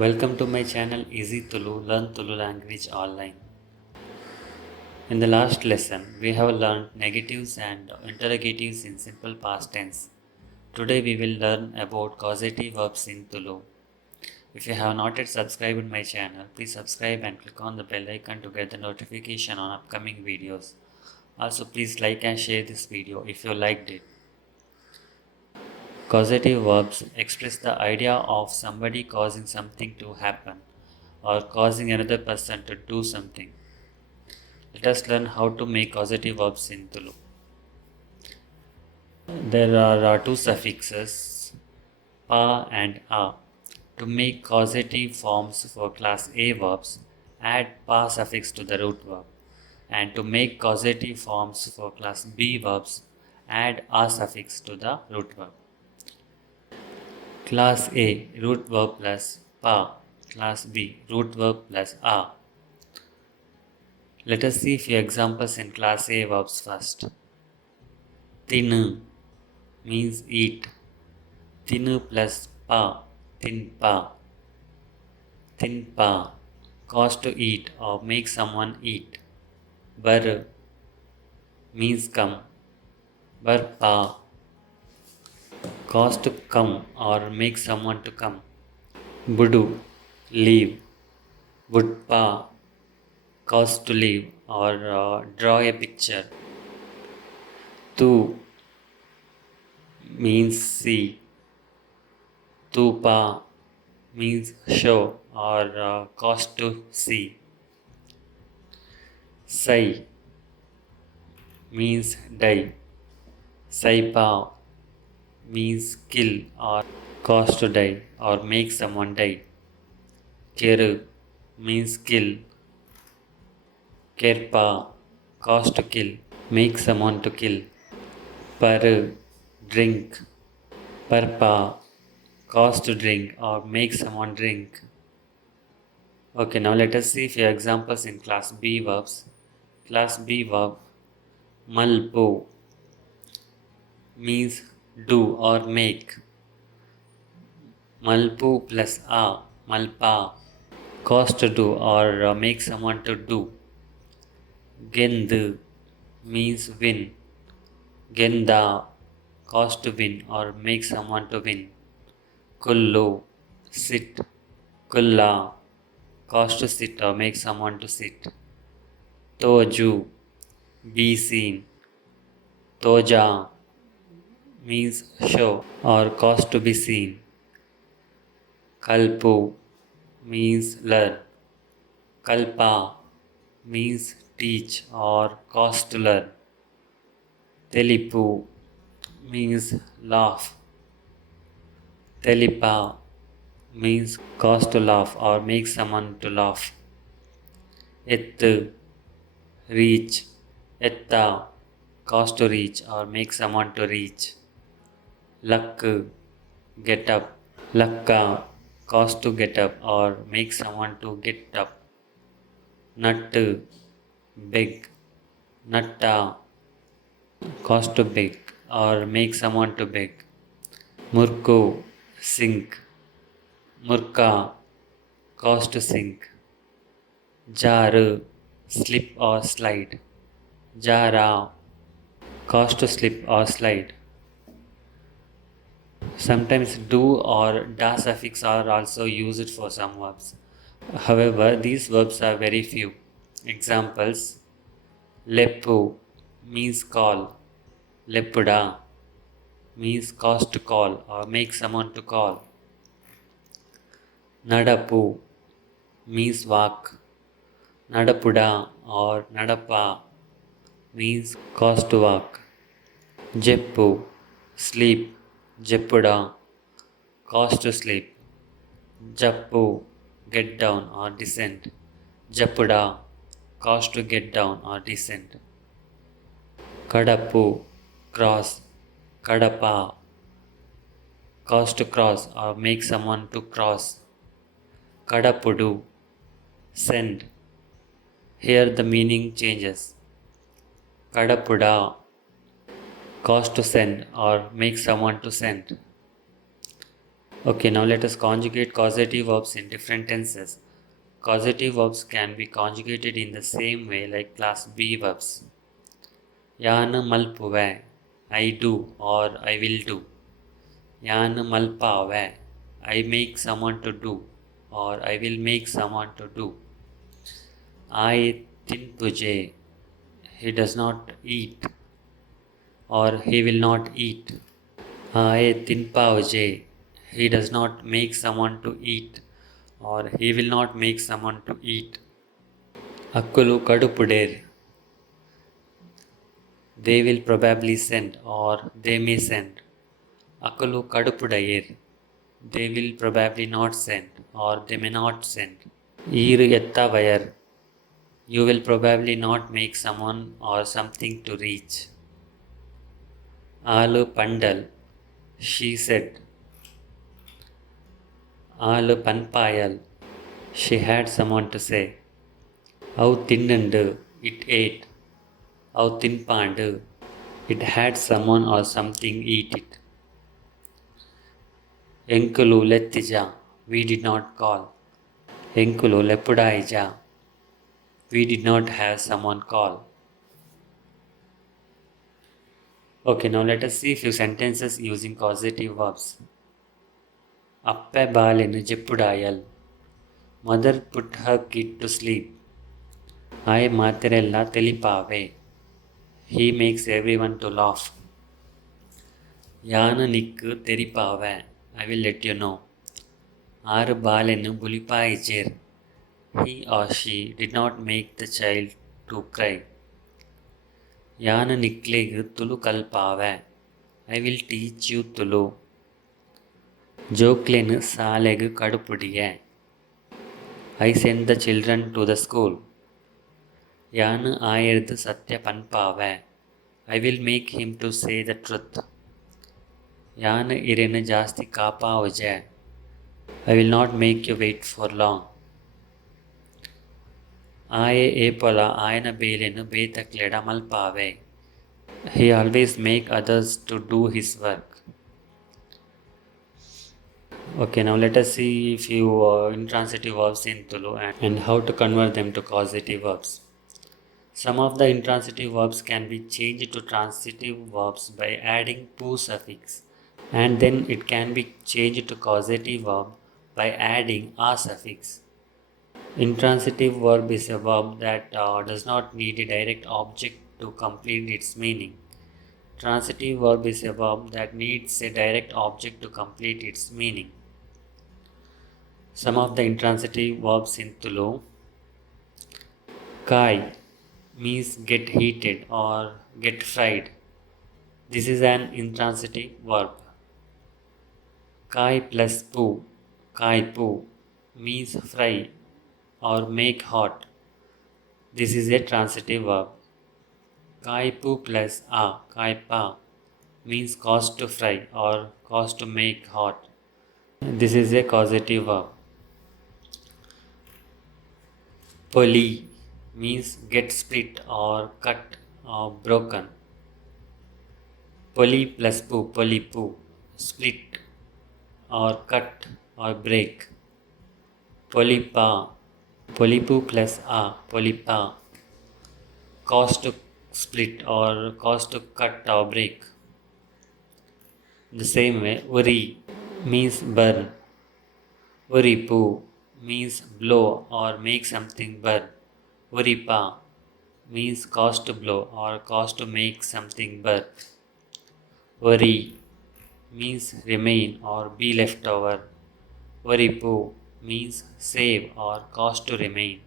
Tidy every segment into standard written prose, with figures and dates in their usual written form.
Welcome to my channel Easy Tulu, Learn Tulu language online. In the last lesson, we have learned negatives and interrogatives in simple past tense. Today we will learn about causative verbs in Tulu. If you have not yet subscribed my channel, please subscribe and click on the bell icon to get the notification on upcoming videos. Also, please like and share this video if you liked it. Causative verbs express the idea of somebody causing something to happen or causing another person to do something. Let us learn how to make causative verbs in Tulu. There are two suffixes, pa and a. To make causative forms for class A verbs, add pa suffix to the root verb. And to make causative forms for class B verbs, add a suffix to the root verb. Class A, root verb plus pa. Class B, root verb plus a. Let us see a few examples in class A verbs first. Tinu means eat. Tinu plus pa, tin pa. Tin pa, cause to eat or make someone eat. Bar means come. Bar pa, cause to come or make someone to come. Budu, leave. Bud pa, cause to leave or draw a picture. Tu means see. Tu pa means show or cause to see. Sai means die. Sai pa means kill or cause to die or make someone die. Keru means kill. Kerpa, cause to kill, make someone to kill. Paru, drink. Parpa, cause to drink or make someone drink. Okay, now let us see a few examples in class B verbs. Class B verb, malpo, means do or make. Malpu plus a, malpa, cause to do or make someone to do. Gend means win. Genda, cause to win or make someone to win. Kullu, sit. Kulla, cause to sit or make someone to sit. Toju, be seen. Toja means show or cause to be seen. Kalpu means learn. Kalpa means teach or cause to learn. Telipu means laugh. Telipa means cause to laugh or make someone to laugh. Ettu, reach. Etta, cause to reach or make someone to reach. Lakku, get up. Lakka, cause to get up or make someone to get up. Nattu, beg. Natta, cause to beg or make someone to beg. Murku, sink. Murka, cause to sink. Jaru, slip or slide. Jara, cause to slip or slide. Sometimes do or da suffix are also used for some verbs. However, these verbs are very few. Examples: leppu means call. Leppuda means cause to call or make someone to call. Nadapu means walk. Nadapuda or nadapa means cause to walk. Jeppu, sleep. Jeppuda, cause to sleep. Jappu, get down or descend. Jappuda, cause to get down or descend. Kadappu, cross. Kadapa, cause to cross or make someone to cross. Kadapudu, send. Here the meaning changes. Kadapuda, cause to send or make someone to send. Okay, now let us conjugate causative verbs in different tenses. Causative verbs can be conjugated in the same way like class B verbs. Yana malpuve, I do or I will do. Yana malpave, I make someone to do or I will make someone to do. I tinpuje, he does not eat or he will not eat. Aye tinpavje, he does not make someone to eat or he will not make someone to eat. Akkulu kadupuder, they will probably send or they may send. Akkulu kadupudayir, they will probably not send or they may not send. Iru ettavayar, you will probably not make someone or something to reach. Alu pandal, she said. Alu panpayal, she had someone to say. Au tinnandu, it ate. Au tinpandu, it had someone or something eat it. Enkulu lettija, we did not call. Enkulu lepudaija, we did not have someone call. Okay, now let us see a few sentences using causative verbs. Appe balenu jeppudayal. Mother put her kid to sleep. I materella telipave. He makes everyone to laugh. Yana nikku teripave. I will let you know. Aru balenu bulipaijer. He or she did not make the child to cry. Yana niklegu Tulu kalpave. I will teach you Tulu. Joklenu salegu kadupudiye. I send the children to the school. Yanu ayirdu satya panpave. I will make him to say the truth. Yanu irenu jasti kapavuje. I will not make you wait for long. Aye epola ayana belenu betakleda malpave. He always make others to do his work. Okay, now let us see a few intransitive verbs in Tulu and how to convert them to causative verbs. Some of the intransitive verbs can be changed to transitive verbs by adding pu suffix, and then it can be changed to causative verb by adding a suffix. Intransitive verb is a verb that does not need a direct object to complete its meaning. Transitive verb is a verb that needs a direct object to complete its meaning. Some of the intransitive verbs in Tulu. Kai means get heated or get fried. This is an intransitive verb. Kai plus pu, kai pu means fry or make hot. This is a transitive verb. Kai pu plus a, kai pa means cause to fry or cause to make hot. This is a causative verb. Poli means get split or cut or broken. Poli plus pu, poli pu, split or cut or break. Polipa, polipu plus a, polipa, cause to split or cause to cut or break. The same way, uri means burn. Uripu means blow or make something burn. Uripa means cause to blow or cause to make something burn. Uri means remain or be left over. Uripu means save or cause to remain.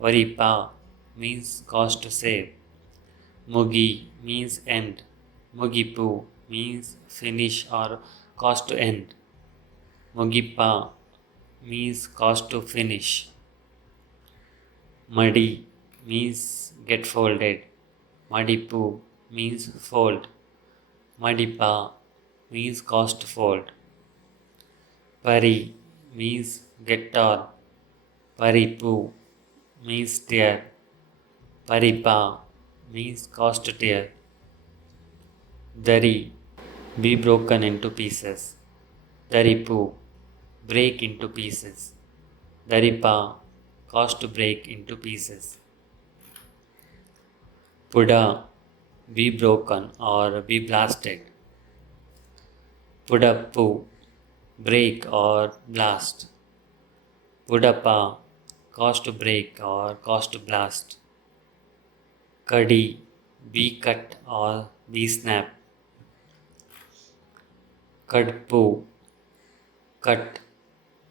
Uripa means cause to save. Mugi means end. Mugipu means finish or cause to end. Mugipa means cause to finish. Madi means get folded. Madipu means fold. Madipa means cause to fold. Pari means get torn. Paripu means tear. Paripa means cause to tear. Dari, be broken into pieces. Daripu break into pieces. Daripa, cause to break into pieces. Puda, be broken or be blasted. Pudappu, break or blast. Pudappa, cause to break or cause to blast. Kadi, be cut or be snap. Kadpu, cut.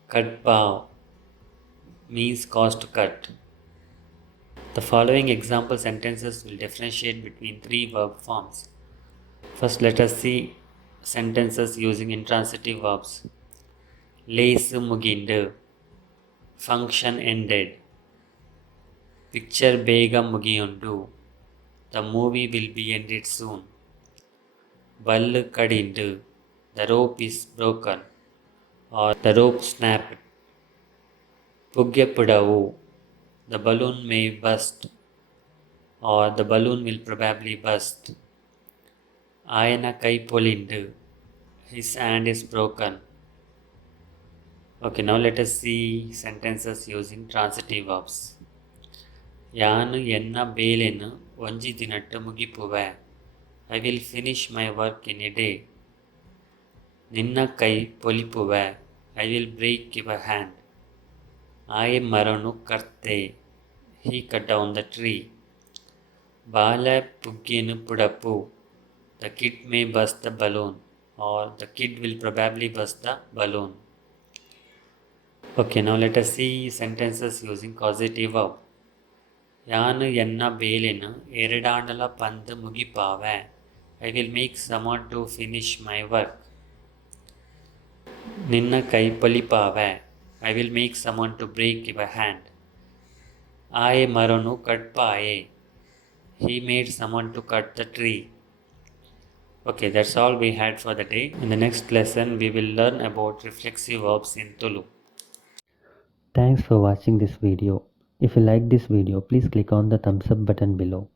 Kadpa means cause to cut. The following example sentences will differentiate between three verb forms. First, let us see sentences using intransitive verbs. Lace mugindu, function ended. Picture bega mugiyundu, the movie will be ended soon. Ballu kadindu, the rope is broken or the rope snapped. Pugyapudavu, the balloon may burst or the balloon will probably burst. Ayana kaipolindu, his hand is broken. Okay, now let us see sentences using transitive verbs. Yanu enna belenu onji dinattu mugipuve. I will finish my work in a day. Ninna kai polipuve. I will break your hand. Aye maranu karte. He cut down the tree. Bala pugginu pudapu. The kid may burst the balloon or the kid will probably burst the balloon. Okay, now let us see sentences using causative verb. Yanu enna belenu eradandala pandu mugipave. I will make someone to finish my work. Ninna kaipalipave. I will make someone to break your hand. Aye maranu katpaye. He made someone to cut the tree. Okay, that's all we had for the day. In the next lesson, we will learn about reflexive verbs in Tulu. Thanks for watching this video. If you like this video, please click on the thumbs up button below.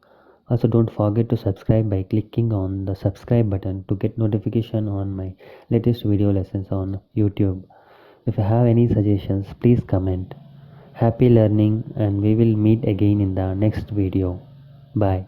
Also, don't forget to subscribe by clicking on the subscribe button to get notification on my latest video lessons on YouTube. If you have any suggestions, please comment. Happy learning, and we will meet again in the next video. Bye.